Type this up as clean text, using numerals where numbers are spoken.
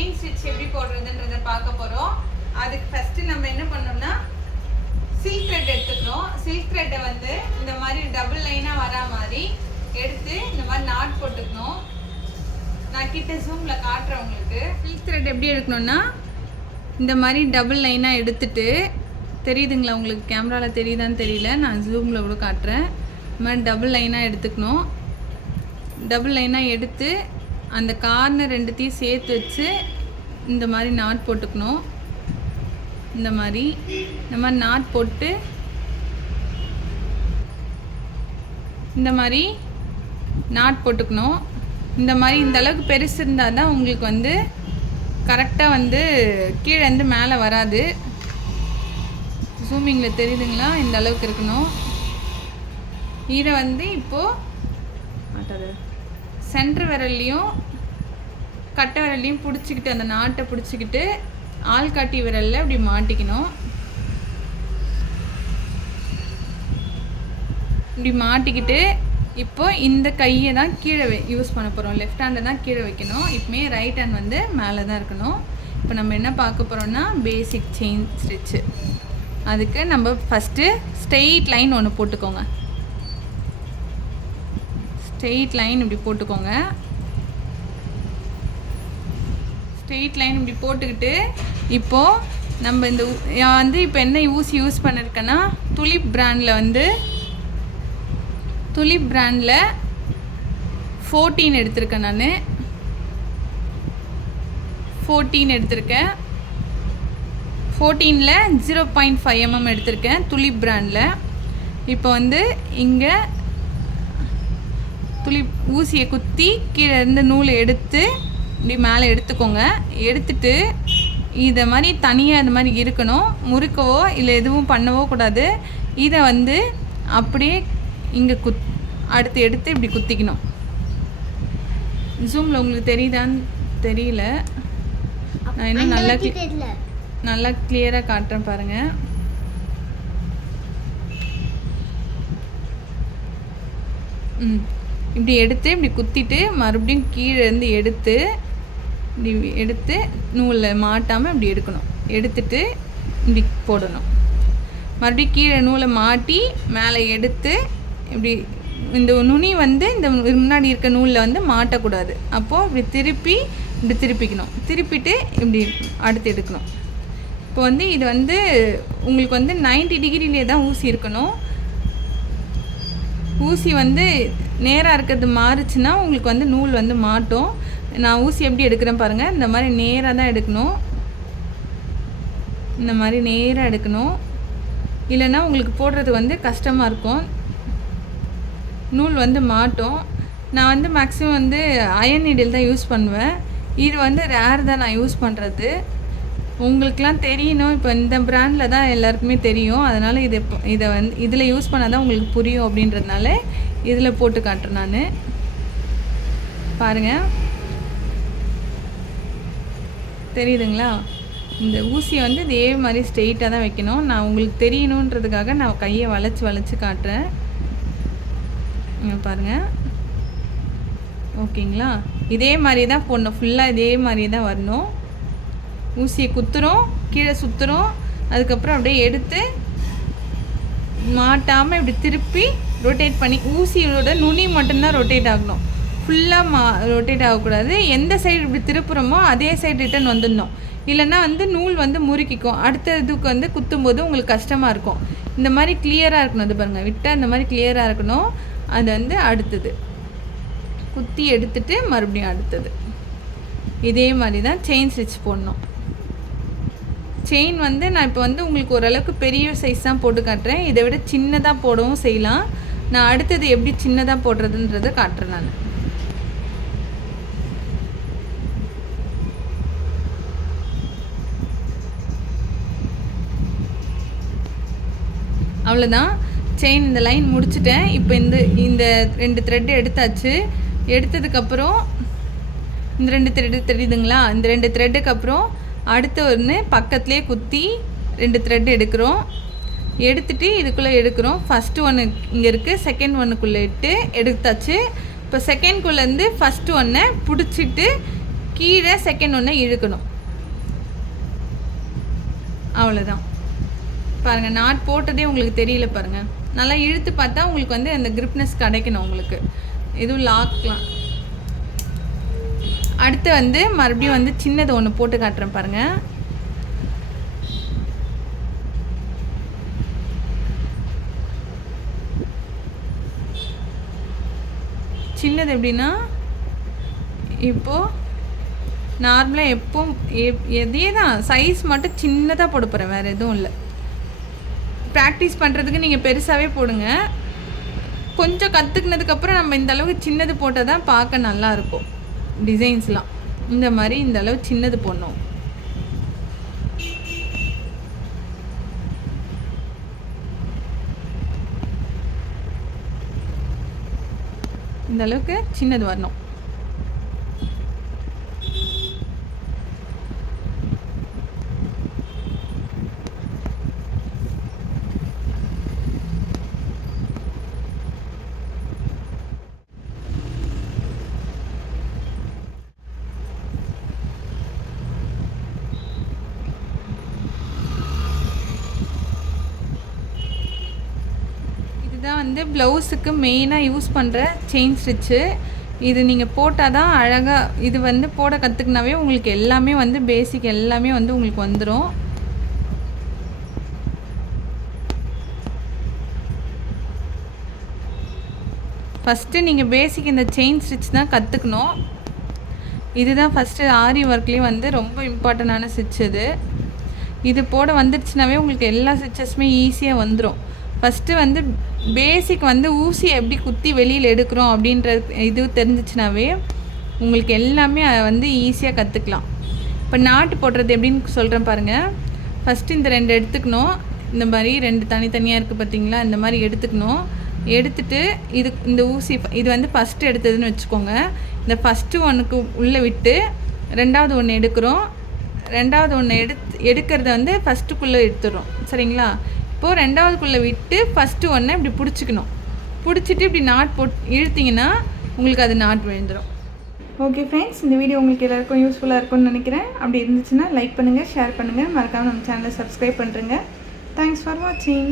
Chain stitch எப்படி போடுறதுன்றத பார்க்க போகிறோம். அதுக்கு ஃபஸ்ட்டு நம்ம என்ன பண்ணோம்னா சில்க் த்ரெட் எடுத்துக்கிறோம். சில்க் த்ரெட்டை வந்து இந்த மாதிரி டபுள் லைனாக வரா மாதிரி எடுத்து இந்த மாதிரி நாட் போட்டுக்கணும். நான் கிட்ட ஜூமில் காட்டுறேன் உங்களுக்கு. சில்க் த்ரெட் எப்படி எடுக்கணும்னா இந்த மாதிரி டபுள் லைனாக எடுத்துட்டு, தெரியுதுங்களா உங்களுக்கு? கேமராவில் தெரியுதான்னு தெரியல, நான் ஜூமில் கூட காட்டுறேன். இந்த மாதிரி டபுள் லைனாக எடுத்துக்கணும். டபுள் லைனாக எடுத்து அந்த கார்னர் ரெண்டுத்தையும் சேர்த்து வச்சு இந்த மாதிரி நாட் போட்டுக்கணும். இந்த மாதிரி நாட் போட்டு இந்த மாதிரி நாட் போட்டுக்கணும். இந்த மாதிரி இந்த அளவுக்கு பெருசு இருந்தால் தான் உங்களுக்கு வந்து கரெக்டாக வந்து கீழே இருந்து மேலே வராது. ஜூமிங்கில் தெரியுதுங்களா? இந்த அளவுக்கு இருக்கணும். இதை வந்து இப்போது சென்டர் விரல்லையும் கட்டை விரல்லையும் பிடிச்சிக்கிட்டு, அந்த நாட்டை பிடிச்சிக்கிட்டு ஆள்காட்டி விரலில் இப்படி மாட்டிக்கணும். இப்படி மாட்டிக்கிட்டு இப்போ இந்த கையை தான் கீழே யூஸ் பண்ண போகிறோம். லெஃப்ட் ஹேண்டை தான் கீழே வைக்கணும். இப்போமே ரைட் ஹேண்ட் வந்து மேலே தான் இருக்கணும். இப்போ நம்ம என்ன பார்க்க போகிறோம்னா பேசிக் செயின் ஸ்டிச்சு. அதுக்கு நம்ம ஃபஸ்ட்டு ஸ்ட்ரெயிட் லைன் ஒன்று போட்டுக்கோங்க. ஸ்ட்ரெயிட் லைன் இப்படி போட்டுக்கோங்க. ஸ்ட்ரெயிட் லைன் இப்படி போட்டுக்கிட்டு இப்போது நம்ம இந்த வந்து இப்போ என்ன ஊசி யூஸ் பண்ணியிருக்கேன்னா துலிப் பிராண்டில் வந்து 14 எடுத்திருக்கேன். நான் 14 எடுத்திருக்கேன். 14ல் 0.5 mm எடுத்திருக்கேன் துலிப் பிராண்டில். இப்போ வந்து இங்கே துளிப் ஊசியை குத்தி கீழே இருந்து நூலை எடுத்து இப்படி மேலே எடுத்துக்கோங்க. எடுத்துட்டு இதை மாதிரி தனியாக இது மாதிரி இருக்கணும். முறுக்கவோ இல்லை எதுவும் பண்ணவோ கூடாது. இதை வந்து அப்படியே இங்கே அடுத்து எடுத்து இப்படி குத்திக்கணும். ஜூமில் உங்களுக்கு தெரியுதான்னு தெரியல, நான் இன்னும் நல்லா கிளியராக காட்டுறேன் பாருங்கள். இப்படி எடுத்து இப்படி குத்திட்டு மறுபடியும் கீழே இருந்து எடுத்து இப்படி எடுத்து நூலில் மாட்டாமல் இப்படி எடுக்கணும். எடுத்துட்டு இப்படி போடணும். மறுபடியும் கீழே நூலை மாட்டி மேலே எடுத்து இப்படி இந்த நுனி வந்து இந்த முன்னாடி இருக்க நூலில் வந்து மாட்டக்கூடாது. அப்போது இப்படி திருப்பிக்கணும். திருப்பிட்டு இப்படி அடுத்து எடுக்கணும். இப்போ வந்து இது வந்து உங்களுக்கு வந்து 90 டிகிரிலே தான் ஊசி இருக்கணும். ஊசி வந்து நேராக இருக்கிறது மாறுச்சுன்னா உங்களுக்கு வந்து நூல் வந்து மாட்டும். நான் ஊசி எப்படி எடுக்கிறேன் பாருங்கள். இந்த மாதிரி நேராக தான் எடுக்கணும். இந்த மாதிரி நேராக எடுக்கணும். இல்லைன்னா உங்களுக்கு போடுறது வந்து கஷ்டமாக இருக்கும், நூல் வந்து மாட்டும். நான் வந்து மேக்ஸிமம் வந்து அயன் நீடில் தான் யூஸ் பண்ணுவேன். இது வந்து ரேர் தான் நான் யூஸ் பண்ணுறது. உங்களுக்கெலாம் தெரியணும், இப்போ இந்த பிராண்டில் தான் எல்லாருக்குமே தெரியும். அதனால் இதை வந்து இதில் யூஸ் பண்ணால் தான் உங்களுக்கு புரியும் அப்படின்றதுனால இதில் போட்டு காட்டுறேன் நான். பாருங்கள், தெரியுதுங்களா? இந்த ஊசியை வந்து இதே மாதிரி ஸ்ட்ரெயிட்டாக தான் வைக்கணும். நான் உங்களுக்கு தெரியணுன்றதுக்காக நான் கையை வளைச்சி காட்டுறேன். பாருங்கள், ஓகேங்களா? இதே மாதிரி தான் போடணும். ஃபுல்லாக இதே மாதிரி தான் வரணும். ஊசியை குத்துறோம், கீழே சுற்றுறோம், அதுக்கப்புறம் அப்படியே எடுத்து மாட்டாமல் இப்படி திருப்பி ரொட்டேட் பண்ணி, ஊசியோட நுனி மட்டும்தான் ரொட்டேட் ஆகணும். ஃபுல்லாக ரொட்டேட் ஆகக்கூடாது. எந்த சைடு இப்படி திருப்புறோமோ அதே சைடு ரிட்டன் வந்துடணும். இல்லைன்னா வந்து நூல் வந்து முறுக்கிக்கும். அடுத்த இதுக்கு வந்து குத்தும்போது உங்களுக்கு கஷ்டமாக இருக்கும். இந்த மாதிரி கிளியராக இருக்கணும். அது பாருங்கள், விட்டால் இந்த மாதிரி கிளியராக இருக்கணும். அது வந்து அடுத்தது குத்தி எடுத்துட்டு மறுபடியும் அடுத்தது இதே மாதிரி தான் செயின் ஸ்டிச் போடணும். செயின் வந்து நான் இப்போ வந்து உங்களுக்கு ஓரளவுக்கு பெரிய சைஸ் தான் போட்டு காட்டுறேன். இதை விட சின்னதாக போடவும் செய்யலாம். நான் அடுத்தது எப்படி சின்னதாக போடுறதுன்றதை காட்டுறேன் நான். அவ்வளோதான், செயின் இந்த லைன் முடிச்சுட்டேன். இப்போ இந்த 2 த்ரெட்டு எடுத்தாச்சு. எடுத்ததுக்கப்புறம் இந்த 2 த்ரெட்டு தெரியுதுங்களா? இந்த 2 த்ரெட்டுக்கு அப்புறம் அடுத்து ஒன்று பக்கத்துலேயே குத்தி 2 த்ரெட் எடுக்கிறோம். எடுத்துகிட்டு இதுக்குள்ளே எடுக்கிறோம். ஃபஸ்ட்டு ஒன்று இங்கே இருக்குது, செகண்ட் ஒன்றுக்குள்ளே எடுத்தாச்சு. இப்போ செகண்ட்குள்ளேருந்து ஃபஸ்ட்டு ஒன்றை பிடிச்சிட்டு கீழே செகண்ட் ஒன்று இழுக்கணும். அவ்வளோதான். பாருங்கள், நாட் போட்டதே உங்களுக்கு தெரியல பாருங்கள். நல்லா இழுத்து பார்த்தா உங்களுக்கு வந்து அந்த கிரிப்னஸ் கிடைக்கணும் உங்களுக்கு. இதுவும் லாக்லாம். அடுத்து வந்து மறுபடியும் வந்து சின்னது ஒன்று போட்டு காட்டுறேன் பாருங்கள். சின்னது எப்படின்னா, இப்போது நார்மலாக எப்பவும் எதே தான் சைஸ் மட்டும் சின்னதாக போட போகிறேன், வேறு எதுவும் இல்லை. ப்ராக்டிஸ் பண்ணுறதுக்கு நீங்கள் பெருசாகவே போடுங்க. கொஞ்சம் கற்றுக்கினதுக்கப்புறம் நம்ம இந்த அளவுக்கு சின்னது போட்டால் தான் பார்க்க நல்லாயிருக்கும். டிசைன்ஸ்லாம் இந்த மாதிரி இந்த அளவு சின்னது போடணும். இந்த அளவுக்கு சின்னது வரணும். இதுதான் வந்து ப்ளவுஸுக்கு மெயினாக யூஸ் பண்ணுற செயின் ஸ்டிச்சு. இது நீங்கள் போட்டால் தான் அழகாக, இது வந்து போட கற்றுக்கினாவே உங்களுக்கு எல்லாமே வந்து பேசிக் எல்லாமே வந்து உங்களுக்கு வந்துடும். ஃபஸ்ட்டு நீங்கள் பேசிக் இந்த செயின் ஸ்டிச் தான் கற்றுக்கணும். இதுதான் ஃபஸ்ட்டு ஆரி ஒர்க்லேயே வந்து ரொம்ப இம்பார்ட்டண்டான ஸ்டிச் இது. இது போட வந்துடுச்சுனாவே உங்களுக்கு எல்லா ஸ்டிச்சஸுமே ஈஸியாக வந்துடும். ஃபஸ்ட்டு வந்து பேசிக் வந்து ஊசியை எப்படி குத்தி வெளியில் எடுக்கிறோம் அப்படின்ற இது தெரிஞ்சிச்சுனாவே உங்களுக்கு எல்லாமே வந்து ஈஸியாக கற்றுக்கலாம். இப்போ நாட்டு போடுறது எப்படின்னு சொல்கிறேன் பாருங்கள். ஃபஸ்ட்டு இந்த 2 எடுத்துக்கணும். இந்த மாதிரி 2 தனித்தனியாக இருக்குது பார்த்தீங்களா, இந்த மாதிரி எடுத்துக்கணும். எடுத்துகிட்டு இந்த ஊசி இது வந்து ஃபஸ்ட்டு எடுத்ததுன்னு வச்சுக்கோங்க. இந்த ஃபஸ்ட்டு ஒன்றுக்கு உள்ளே விட்டு 2வது ஒன்று எடுக்கிறோம். 2வது ஒன்று எடுக்கிறத வந்து ஃபஸ்ட்டுக்குள்ளே எடுத்துடுறோம். சரிங்களா? இப்போது 2வதுக்குள்ளே விட்டு ஃபஸ்ட்டு ஒன்றை இப்படி பிடிச்சிக்கணும். பிடிச்சிட்டு இப்படி நாட் இழுத்திங்கன்னா உங்களுக்கு அது நாட் விழுந்துடும். ஓகே ஃப்ரெண்ட்ஸ், இந்த வீடியோ உங்களுக்கு எல்லாருக்கும் யூஸ்ஃபுல்லாக இருக்கும்னு நினைக்கிறேன். அப்படி இருந்துச்சுன்னா லைக் பண்ணுங்கள், ஷேர் பண்ணுங்கள், மறக்காமல் நம்ம சேனலை சப்ஸ்கிரைப் பண்ணுறேங்க. தேங்க்ஸ் ஃபார் வாட்சிங்.